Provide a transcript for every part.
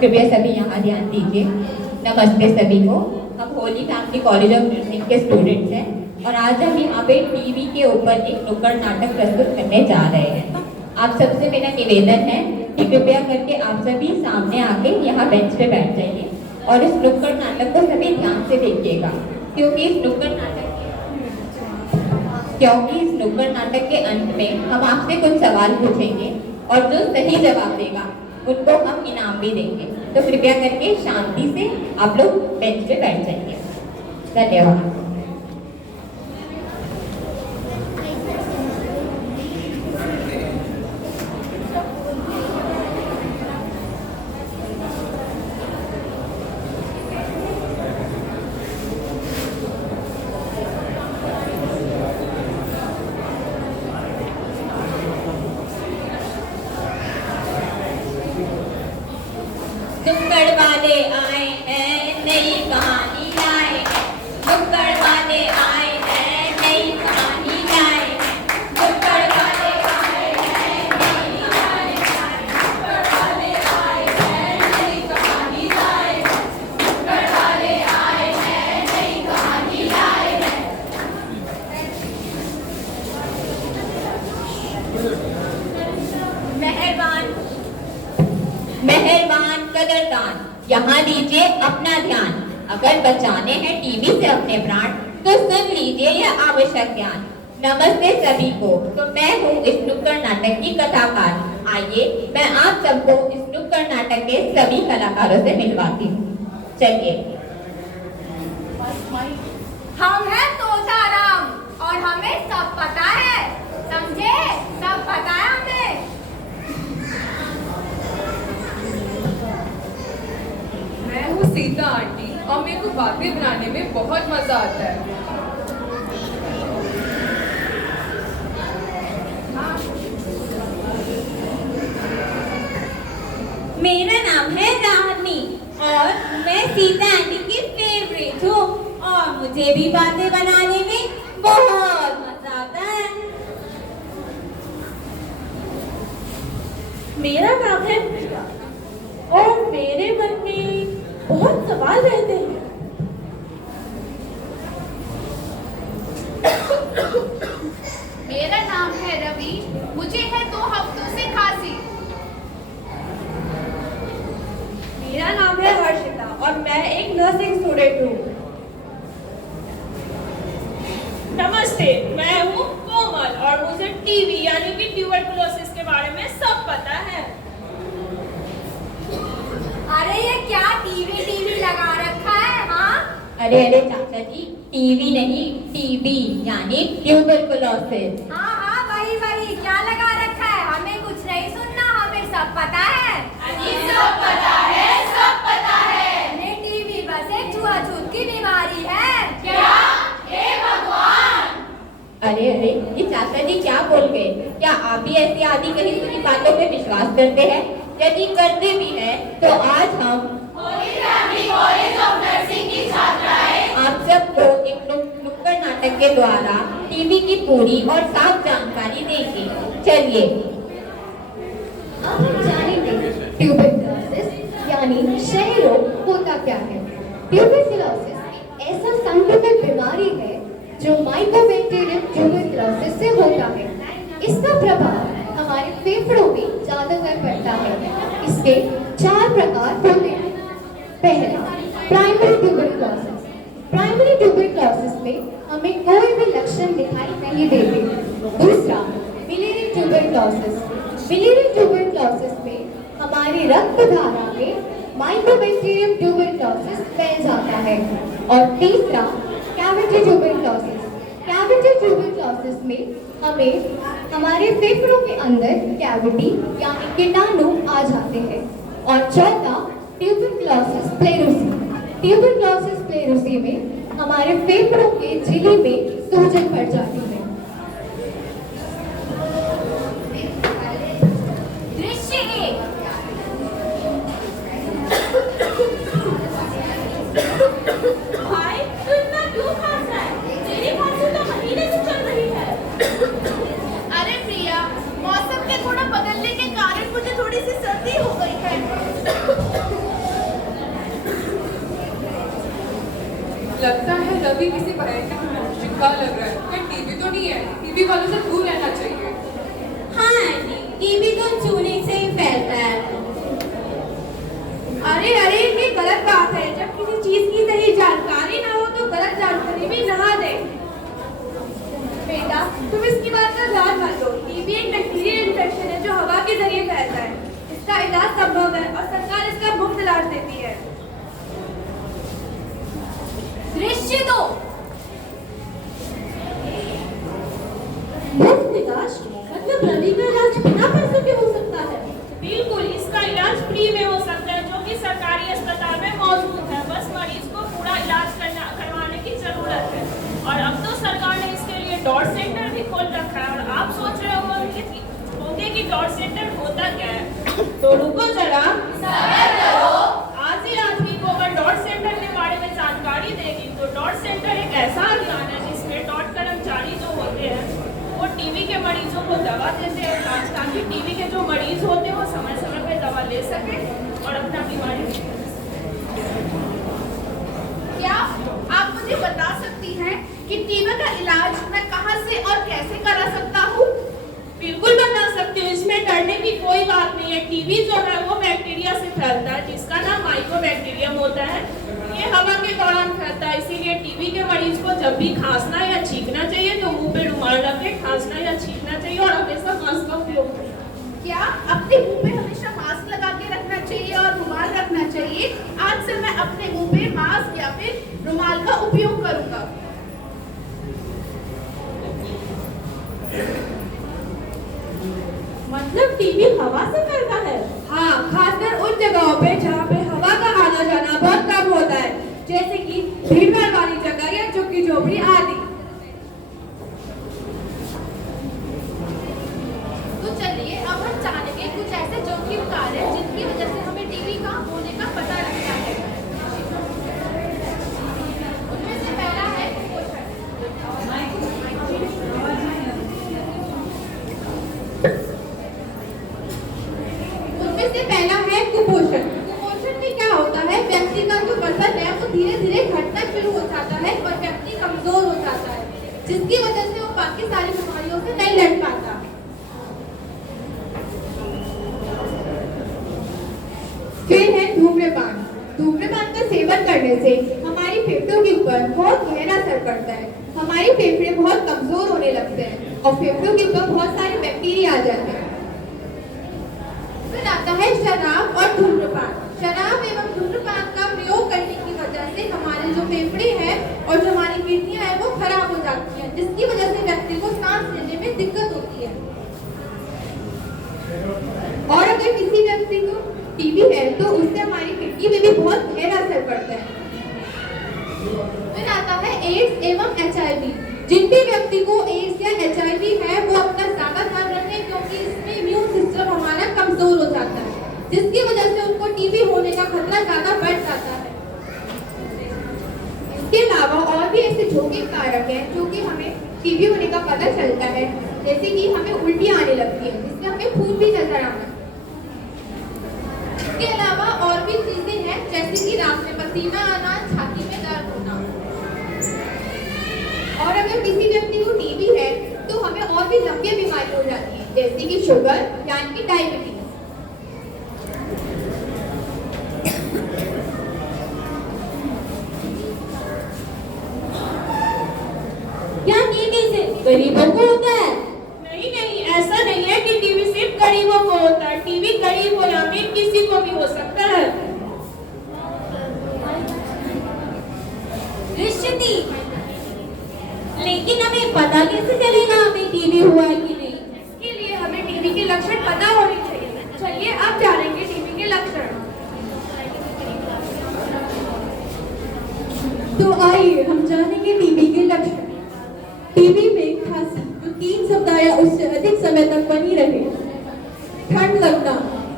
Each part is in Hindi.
कृपया सभी यहाँ ध्यान दीजिए। नमस्ते सभी को। हम Holi family college of nursing के स्टूडेंट्स हैं और आज हम यहाँ पे टीवी के ऊपर एक नुक्कड़ नाटक प्रस्तुत करने जा रहे हैं। आप सबसे मेरा निवेदन है कि कृपया करके आप सभी सामने आके यहाँ बेंच पे बैठ जाइए और इस नुक्कड़ नाटक को सभी ध्यान से देखिएगा, क्योंकि इस नुक्कड़ नाटक के अंत में हम आपसे कुछ सवाल पूछेंगे और जो सही जवाब देगा उनको हम इनाम भी देंगे। तो कृपया करके शांति से आप लोग बेंच पे बैठ जाइए। धन्यवाद। नुक्कड़ वाले आए हैं, नई कहानी लाए हैं। नुक्कड़ वाले आए हैं, नई कहानी लाए हैं। नुक्कड़ वाले आए हैं, नई कहानी लाए हैं। नुक्कड़ वाले आए हैं, नई कहानी लाए हैं। नुक्कड़ वाले आए हैं, नई कहानी लाए हैं। मेहरबान कदरदान, यहाँ लीजिए अपना ध्यान। अगर बचाने हैं टीवी से अपने प्राण तो सुन लीजिए यह आवश्यक ज्ञान। नमस्ते सभी को। तो मैं हूँ इस नुक्कड़ नाटक की कथाकार। आइए मैं आप सबको इस नुक्कड़ नाटक के सभी कलाकारों से मिलवाती हूँ। चलिए। हम हैं तोताराम और हमें सब पता है, समझे? सब पता है हमें। मैं हूँ सीता आंटी और मेरे को बातें बनाने में बहुत मजा आता है। मेरा नाम है रानी और मैं सीता आंटी की फेवरेट हूँ और मुझे भी बातें बनाने में बहुत मजा आता है। मेरा नाम है प्रिया और मेरे मन में बहुत सवाल रहते हैं। मेरा नाम है रवि, मुझे है 2 हफ्तों से खांसी। मेरा नाम है हर्षिता और मैं एक नर्सिंग स्टूडेंट हूँ। नमस्ते, मैं हूँ कोमल और मुझे टीबी यानी कि ट्यूबरकुलोसिस के बारे में सब पता है। अरे ये क्या टीवी लगा रखा है? हाँ, अरे चाचा जी, टीवी नहीं, टीबी यानी ट्यूबरकुलोसिस। हाँ वही क्या लगा रखा है? हमें कुछ नहीं सुनना, हमें सब पता है। सब पता है, सब पता है। ये टीवी बस एक छुआछूत की बीमारी है। क्या? हे भगवान! अरे ये चाचा जी क्या बोल गए? क्या आप ही ऐसी आदि कही सुनी बातों पे विश्वास करते हैं? यदि करते भी हैं तो आज हम Holi family college of nursing की छात्राएं आप सबको एक नुक्कड़ नाटक के द्वारा टीबी की पूरी और साफ जानकारी देंगे। चलिए। अब हम जानेंगे ट्यूबरकुलोसिस यानी क्षय रोग होता क्या है। ट्यूबरकुलोसिस एक ऐसा संक्रमित बीमारी है जो माइकोबैक्टीरियम ट्यूबरकुलोसिस से होता है। इसका प्रभाव हमारे फेफड़ों में ज्यादातर पड़ता है। इसके 4 प्रकार होते हैं। पहला, प्राइमरी ट्यूबरकुलोसिस। प्राइमरी ट्यूबरकुलोसिस में हमें कोई भी लक्षण दिखाई नहीं देते। दूसरा, बिलियरी ट्यूबरकुलोसिस। बिलियरी ट्यूबरकुलोसिस में हमारी रक्त धारा में माइकोबैक्टीरियम ट्यूबरकुलोसिस फैल जाता है। और तीसरा, कैविटी ट्यूबरकुलोसिस। कैविटी ट्यूबरकुलोसिस में हमें हमारे फेफड़ों के अंदर कैविटी यानी कीटाणु आ जाते हैं। और चौथा, ट्यूबरकुलोसिस प्लेरोसी। ट्यूबरकुलोसिस प्लेरोसी में हमारे फेफड़ों के झिल्ली में सूजन पड़ जाती है। दृश्य 1। भाई, तू इतना क्यों खांस रहा है? तेरी खांसी तो महीने से चल रही है। अरे प्रिया, मौसम के थोड़ा बदलने के कारण मुझे थोड़ी सी सर्दी हो गई है। लगता है रवि किसी भयंकर मनुष्य का लग रहा है। पर टीवी तो नहीं है, टीवी वालों से दूर रहना चाहिए। हाँ आंटी, टीवी तो चूने से ही फैलता है। अरे अरे ये गलत बात है। जब किसी चीज की सही जानकारी ना हो तो गलत जानकारी भी नहा दे। बेटा तुम इसकी बात का ध्यान मत दो। टीबी एक बैक्टीरियल इन्फेक्शन है जो हवा के जरिए फैलता है। इसका इलाज संभव है और सरकार इसका मुफ्त इलाज देती है। दृश्य 2। मुफ्त इलाज मतलब रवि का इलाज बिना पैसों के हो सकता है? बिल्कुल, इसका इलाज फ्री में हो सकता है, जो कि सरकारी अस्पताल में मौजूद है। बस मरीज को पूरा इलाज करवाने की जरूरत है। और अब तो सरकार ने इसके लिए डॉट सेंटर भी खोल रखा है। और आप सोच रहे होंगे कि डॉट सेंटर होता क्या है, तो रुको जरा, आज ही आदमी को अगर डॉट सेंटर के बारे में जानकारी देगी तो डॉट सेंटर एक ऐसा अभियान है जिसमें डॉट कर्मचारी जो होते हैं वो टीबी के मरीजों को दवा देते हैं, ताकि टीबी के जो मरीज होते हैं वो समय समय पे दवा ले सके और अपना बीमारी। क्या आप मुझे बता सकती हैं कि टीबी का इलाज मैं कहां से और कैसे करा सकता हूँ? बिल्कुल बता सकती हूँ, इसमें डरने की कोई बात नहीं है। टीबी जो है वो बैक्टीरिया से फैलता है जिसका नाम माइकोबैक्टीरियम होता है। ये हवा के दौरान फैलता है, इसीलिए टीबी के मरीज को जब भी खांसना या छींकना चाहिए तो मुंह पे रुमाल रख के खांसना या छींकना चाहिए और हमेशा मास्क का उपयोग करें। क्या अपने मुंह पे हमेशा मास्क लगा के रखना चाहिए और रुमाल रखना चाहिए? आज से मैं अपने मुंह पे मास्क या फिर रुमाल का उपयोग करूंगा। मतलब टीबी हवा से फैलता है? हाँ, खासकर उन जगहों पे जहाँ पे हवा का आना जाना बहुत कम होता है, जैसे कि भीड़-भाड़ वाली जगह या झुग्गी झोपड़ी आदि। तो चलिए अब हम जानेंगे कुछ ऐसे जोखिम कार्य जिनकी वजह से हमें टीबी का होने का पता लगता है। उनमें से पहला है कुपोषण। कुपोषण में क्या होता है, व्यक्ति का जो वजन है वो धीरे धीरे घटना शुरू हो जाता है और व्यक्ति कमजोर हो जाता है, जिसकी वजह से वो बाकी सारी बीमारियों से नहीं लड़ पाता। फिर है धूम्रपान। धूम्रपान का सेवन करने से हमारी फेफड़ों के ऊपर बहुत गहरा असर पड़ता है। हमारे फेफड़े बहुत कमजोर होने लगते हैं और फेफड़ों के ऊपर बहुत सारे बैक्टीरिया आ जाते हैं। फिर आता है शराब और धूम्रपान। शराब एवं धूम्रपान का प्रयोग करने की वजह से हमारे जो फेफड़े हैं और जो हमारी किडनियां हैं वो खराब हो जाती हैं, जिसकी वजह से व्यक्ति को सांस लेने में दिक्कत होती है। और अगर किसी व्यक्ति को टीबी है तो उससे हमारी किडनी में भी बहुत गहरा असर पड़ता है। फिर आता है एड्स एवं HIV। जिन भी व्यक्ति को एड्स या HIV है वो अपना ज्यादा ध्यान रखें, क्योंकि इसमें इम्यून सिस्टम हमारा कमजोर हो जाता है, जिसकी वजह से उनको टीबी होने का खतरा ज्यादा बढ़ जाता है। इसके अलावा और भी ऐसे जोखिम कारक हैं जो कि हमें टीबी होने का पता चलता है, जैसे कि हमें उल्टी आने लगती है, जिससे हमें खून भी नजर आना। इसके अलावा और भी चीजें हैं, जैसे कि रात में पसीना आना, छाती में दर्द होना। और अगर किसी व्यक्ति को टीबी है तो हमें और भी लंबी बीमारी हो जाती है, जैसे कि शुगर यानी कि डायबिटीज। क्या टीबी से गरीबों को होता है? नहीं नहीं, ऐसा नहीं है कि टीबी सिर्फ गरीबों को होता है। टीबी गरीब हो या अमीर किसी को भी हो सकता है। दृष्टि, लेकिन हमें पता कैसे चलेगा हमें टीबी हुआ है कि नहीं? इसके लिए हमें टीबी के लक्षण पता होने चाहिए। चलिए अब जानेंगे टीबी के लक्षण। तो आइए हम जानेंगे टीबी के लक्षण। टीबी में खांसी जो 3 सप्ताह या उससे अधिक समय तक बनी रहे, ठंड लगना,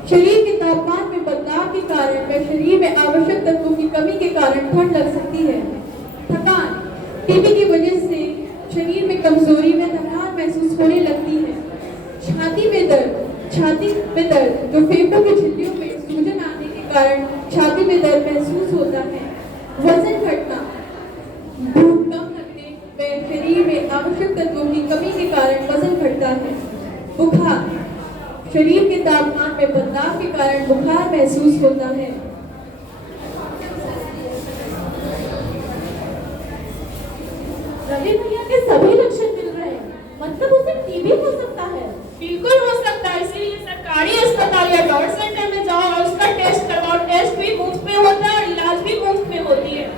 शरीर के तापमान में बदलाव के कारण व शरीर में आवश्यक तत्वों की कमी के कारण ठंड लग सकती है, थकान, टीबी की वजह से शरीर में कमजोरी व थकान महसूस होने लगती है, छाती में दर्द जो फेफड़ों की झिल्लियों में सूजन आने के कारण छाती में दर्द महसूस होता है, वजन घटना, भूख कम लगने व शरीर में आवश्यक तत्वों की कमी के कारण वजन घटता है। बुखार, शरीर के तापमान में बदलाव के कारण बुखार महसूस होता है। रवि भैया के सभी लक्षण मिल रहे हैं, मतलब उसे टीबी हो सकता है। बिल्कुल हो सकता है, इसीलिए सरकारी अस्पताल या डॉट सेंटर में जाओ और उसका टेस्ट करवाओ। टेस्ट भी मुफ्त में होता है और इलाज भी मुफ्त में होती है।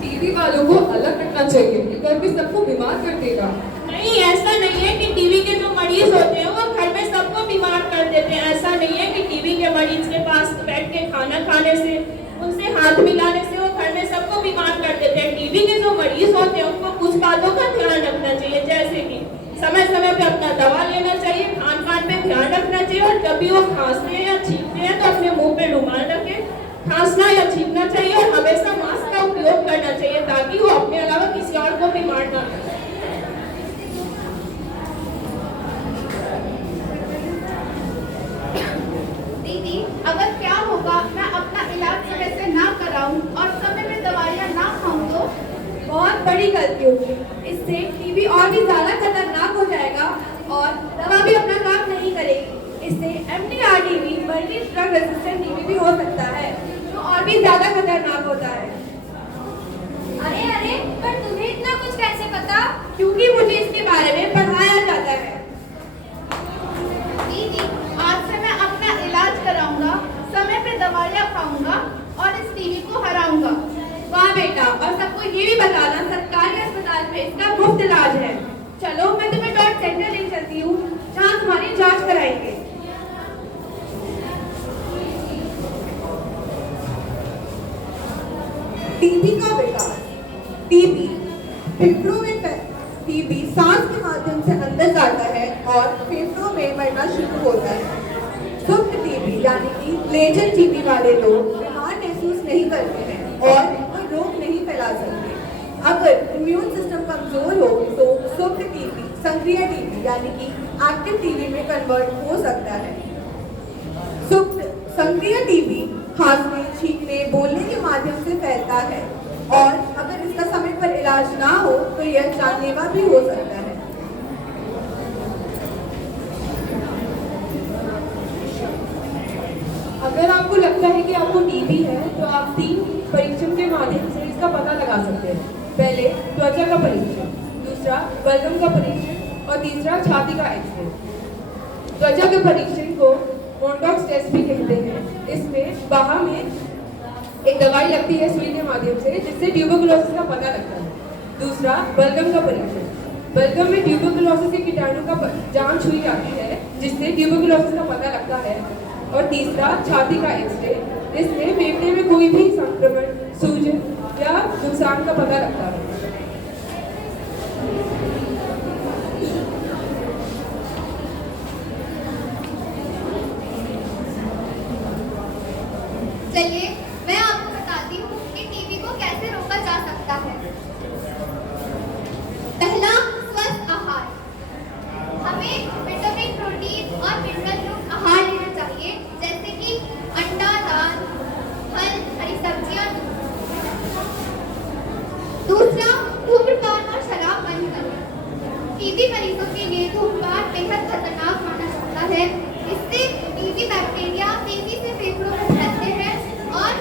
टीबी वालों को अलग रखना चाहिए, ये घर पे सबको बीमार कर देगा। नहीं, ऐसा नहीं है कि टीबी के जो मरीज होते हैं वो घर में सबको बीमार कर देते हैं। ऐसा नहीं है कि टीबी के मरीज के पास बैठ के खाना खाने से, उनसे हाथ मिलाने से वो घर में सबको बीमार कर देते हैं। टीबी के जो मरीज होते हैं उनको कुछ बातों का ध्यान रखना चाहिए, जैसे कि समय समय पे अपना दवा लेना चाहिए, खान पान पे ध्यान रखना चाहिए, और जब भी वो खांसते हैं या छींकते हैं तो अपने मुंह पे रुमाल रखें। खांसना या छींकना चाहिए और हमेशा मास्क का उपयोग करना चाहिए ताकि वो अपने अलावा किसी और को बीमार ना करे। दीदी, अगर क्या होगा मैं अपना इलाज समय से ना कराऊं और समय में दवाइयाँ ना खाऊं तो? बहुत बड़ी गलती होगी, इससे टीबी और भी ज्यादा खतरनाक हो जाएगा और दवा भी अपना काम नहीं करेगी। इससे MDR-TB multi drug resistant TB भी हो सकता है, जो और भी ज्यादा खतरनाक होता है। अरे पर तुम्हें इतना कुछ कैसे पता? क्योंकि मुझे इसके बारे में पढ़ाया जाता है। दीदी, आज से मैं अपना इलाज कराऊंगा, समय पे दवाइयाँ खाऊंगा और इस टीबी को हराऊंगा। वाह बेटा, और सबको ये भी बताना सरकारी अस्पताल में इसका मुफ्त इलाज है। चलो मैं तुम्हें डॉट सेंटर ले चलती हूँ, जहाँ तुम्हारी जांच कराएंगे। टीबी का विकास। टीबी फेफड़ों में टीबी सांस के माध्यम से अंदर जाता है और फेफड़ों में मरना शुरू होता है। सुप्त टीबी यानी कि लेटेंट टीबी वाले लोग बीमार महसूस नहीं करते हैं और कोई रोग नहीं फैला सकते। अगर इम्यून सिस्टम कमजोर हो तो सुप्त टीबी सक्रिय टीबी यानी कि एक्टिव टीबी में कन्वर्ट हो सकता है। सुप्त सक्रिय टीबी खांसने, छींकने, बोलने के माध्यम से फैलता है और अगर इसका समय पर इलाज ना हो तो यह जानलेवा भी हो सकता है। अगर आपको लगता है कि आपको टीबी है तो आप 3 परीक्षण के माध्यम से इसका पता लगा सकते हैं। पहले त्वचा का परीक्षण, दूसरा बलगम का परीक्षण और तीसरा छाती का एक्सरे। त्वचा के परीक्षण को मोनटॉक्स टेस्ट भी कहते हैं। इसमें बाह में एक दवाई लगती है सुई के माध्यम से, जिससे ट्यूबरकुलोसिस का पता लगता है। दूसरा बलगम का परीक्षण, बलगम में ट्यूबरकुलोसिस के कीटाणु का जांच हुई जाती है, जिससे ट्यूबरकुलोसिस का पता लगता है। और तीसरा छाती का एक्सरे, इसमें फेफड़े में कोई भी संक्रमण, सूजन या नुकसान का पता लगता है। चलिए मैं आपको बताती हूँ कि टीबी को कैसे रोका जा सकता है। पहला, स्वस्थ आहार। हमें विटामिन, प्रोटीन और मिनरल युक्त आहार लेना चाहिए, जैसे कि अंडा, दाल, फल, हरी सब्जियां। दूसरा, धूम्रपान और शराब बंद करें। टीबी मरीजों के लिए धूम्रपान बेहद खतरनाक माना जाता है। इससे टीबी बैक्टीरिया तेजी से फेफड़ों में फैलते हैं और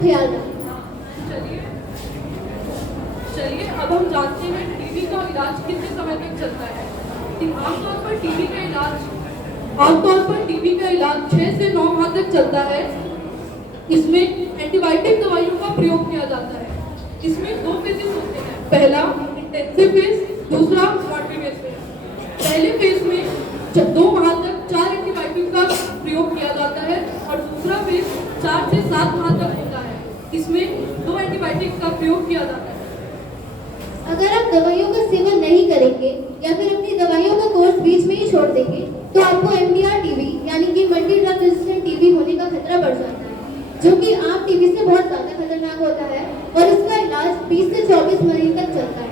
ख्याल रखें। चलिए अब हम जानते हैं टीबी का इलाज कितने समय तक चलता है। आमतौर पर टीबी का इलाज 6 से 9 माह तक चलता है। इसमें एंटीबायोटिक दवाइयों का प्रयोग किया जाता है। इसमें 2 फेजेस होते हैं, पहला इंटेंसिव फेज, दूसरा मॉडरेट फेज। पहले फेज में 2 माह तक 4 एंटीबायोटिक का प्रयोग किया जाता है और दूसरा फेज 4 से 7 माह तक होता है। इसमें 2 एंटीबायोटिक का प्रयोग किया जाता है। अगर आप दवाइयों का सेवन नहीं करेंगे या फिर अपनी दवाइयों का कोर्स बीच में ही छोड़ देंगे तो आपको MDR टीबी यानी कि मल्टी ड्रग रेजिस्टेंट टीबी होने का खतरा बढ़ जाता है, जो कि आम टीबी से बहुत ज्यादा खतरनाक होता है और इसका इलाज 20 से 24 महीने तक चलता है।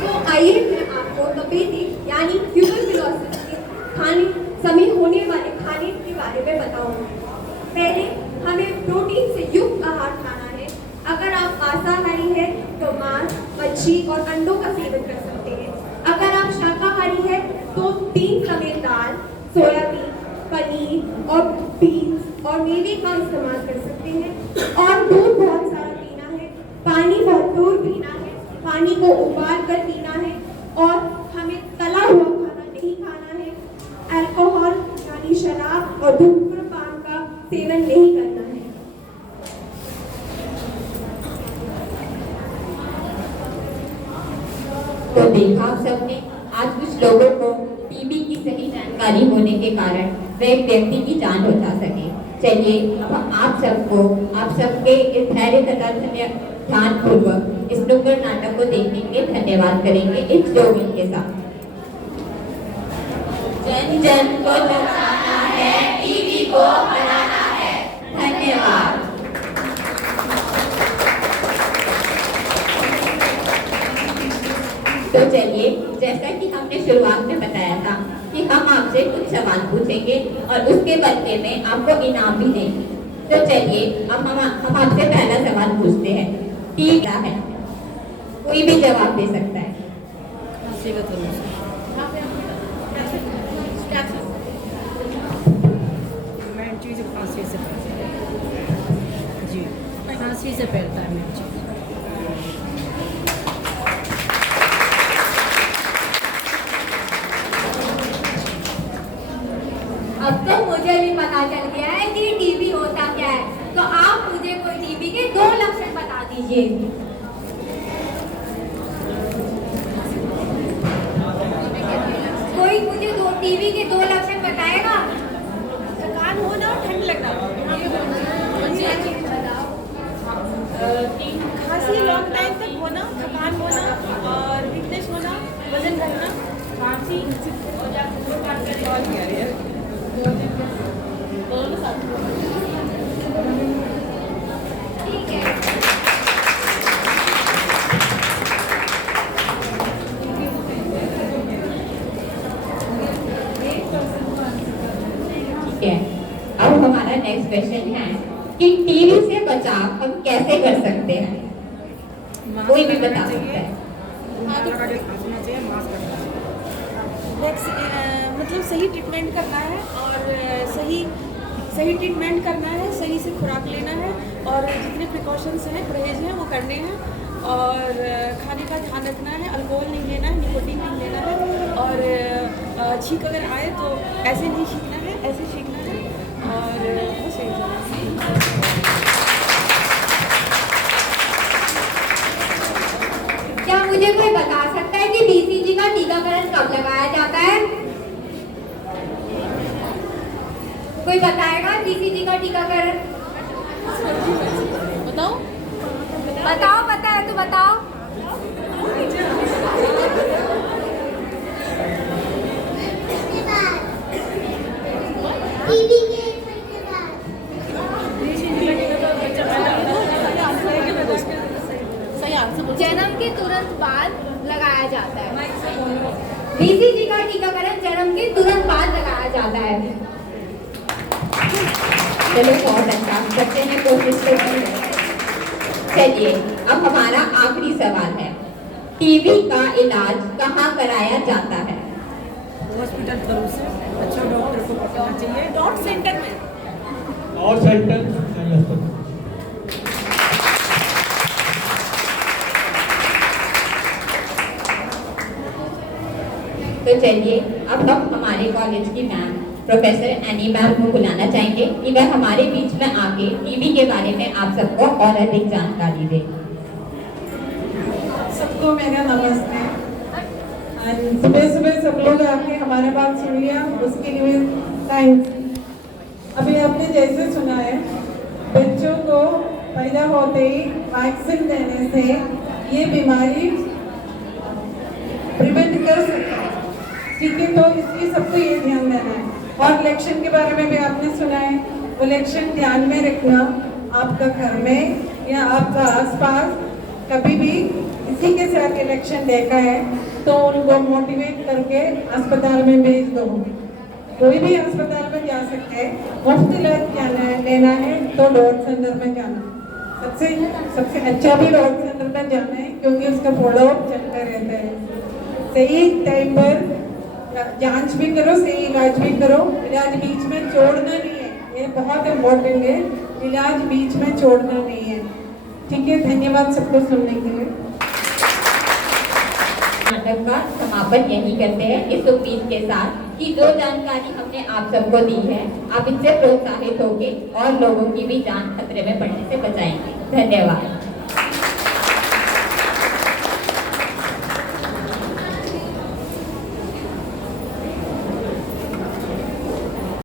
तो आइए मैं आपको तपेदी यानी ट्यूबरकुलोसिस के खाने समय होने वाले खाने के बारे में बताऊंगी। पहले हमें प्रोटीन से युक्त आहार खाना है। अगर आप मांसाहारी हैं तो मांस, मच्छी और अंडों का सेवन कर सकते हैं। अगर आप शाकाहारी हैं तो 3 समय दाल, सोयाबीन, पनीर और बीन्स और मेवे का इस्तेमाल कर सकते हैं। और दूध बहुत सारा पीना है, पानी भरपूर पीना है, पानी को उबाल कर पीना है और हमें तला हुआ खाना नहीं खाना है। अल्कोहल यानी शराब और धूम्रपान का सेवन नहीं करना है। तो देखा आप सबने, आज कुछ लोगों को टीबी की सही जानकारी होने के कारण वे एक व्यक्ति की जान बचा सके। चलिए अब आप सबके इस धैर्य तथा ध्यानपूर्वक इस नुक्कड़ नाटक को देखने के लिए धन्यवाद करेंगे इस स्लोगन के साथ। जन जन को जगाना है, टीबी को हराना है। धन्यवाद। तो चलिए, जैसा कि हमने शुरुआत में बताया था कि हम आपसे कुछ सवाल पूछेंगे और उसके बदले में आपको इनाम भी देंगे। तो चलिए अब हम आपसे पहला सवाल पूछते हैं। टीबी क्या है? कोई भी जवाब दे सकता है। खांसी से फैलता है मिर्ची। अब तो मुझे भी पता चल गया है कि टीबी होता क्या है। तो आप मुझे कोई टीबी के 2 लक्षण बता दीजिए। कोई मुझे टीबी के 2 लक्षण बताएगा? थकान होना और ठंड लगना, खांसी लॉन्ग टाइम तक होना, थकान होना और वीकनेस होना, वजन घटना, खांसी ठीक है। ठीक है, अब हमारा नेक्स्ट क्वेश्चन है कि टीबी से बचाव हम कैसे कर सकते हैं? कोई भी बता सकता है। मतलब सही ट्रीटमेंट करना है और सही ट्रीटमेंट करना है, सही से खुराक लेना है और जितने प्रिकॉशंस हैं, परहेज हैं वो करने हैं और खाने का ध्यान रखना है, अल्कोहल नहीं लेना है, निकोटीन नहीं लेना है और छींक अगर आए तो ऐसे नहीं छींकना है, ऐसे छींकना है और वो सही क्या मुझे कोई बता सकता है कि BCG का टीकाकरण कब लगाया जाता है? कोई बताएगा BCG का टीकाकरण? बताओ बताओ, पता है तो बताओ। जन्म के तुरंत बाद लगाया जाता है। BCG का टीकाकरण जन्म के तुरंत बाद लगाया जाता है। चलो बहुत अच्छा, बच्चे ने कोशिश तो की है। चलिए अब हमारा आखिरी सवाल है, टीबी का इलाज कहाँ कराया जाता है? हॉस्पिटल तरफ से अच्छा डॉक्टर को बताना चाहिए। डॉट सेंटर में और सेंटर चाहिए अस्पताल। तो चलिए अब हम हमारे कॉलेज की मैम प्रोफेसर एनी मैम को बुलाना चाहेंगे कि वह हमारे बीच में आके टीबी के बारे में आप सबको और अधिक जानकारी दें। सबको मेरा नमस्ते। सुबह सुबह सब लोग आके हमारे बात सुन लिया, उसके लिए थैंक्स। अभी आपने जैसे सुना है, बच्चों को पैदा होते ही वैक्सीन देने से ये बीमारी प्रिवेंट कर सकते हैं, ठीक है। तो इसलिए सबको ये ध्यान देना है। और इलेक्शन के बारे में भी आपने सुना है, इलेक्शन ध्यान में रखना। आपका घर में या आपका आसपास कभी भी किसी के साथ इलेक्शन देखा है तो उनको मोटिवेट करके अस्पताल में भेज दो। कोई भी अस्पताल में जा सकते हैं, मुफ्त इलाज लेना है तो डॉट सेंटर में जाना। सबसे अच्छा भी डॉट सेंटर में जाना है, क्योंकि उसका फॉलोअप चलता रहता है। सही टाइम पर जांच भी करो, सही इलाज भी करो। इलाज बीच में छोड़ना नहीं है, ये बहुत इम्पोर्टेंट है। इलाज बीच में छोड़ना नहीं है, ठीक है। धन्यवाद सबको सुनने के लिए। नाटक का समापन यही करते हैं इस उम्मीद के साथ कि जो जानकारी हमने आप सबको दी है आप इससे प्रोत्साहित होकर और लोगों की भी जान खतरे में पड़ने से बचाएंगे। धन्यवाद।